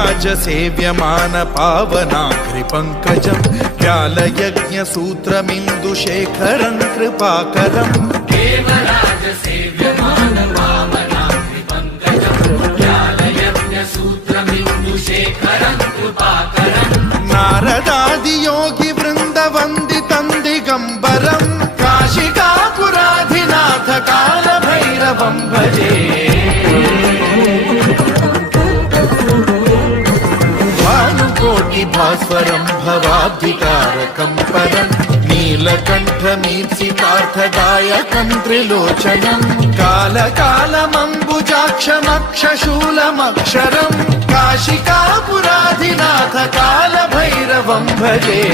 देवराजसेव्यमान पावनाघ्रिपङ्कजं व्यालयज्ञसूत्रमिन्दुशेखरं कृपाकरम् देवराजसेव्यमान पावनाघ्रिपङ्कजं व्यालयज्ञसूत्रमिन्दुशेखरं कृपाकरम् नारदादियोगिवृन्दवन्दितं दिगम्बरं काशिकापुराधिनाथ कालभैरवं भजे भास्वरं भवाब्धिकारकं परं नीलकण्ठमीप्सितार्थदायकं त्रिलोचनं कालकालमम्बुजाक्षमक्षशूलमक्षरं काशिकापुराधिनाथ कालभैरवं भजे।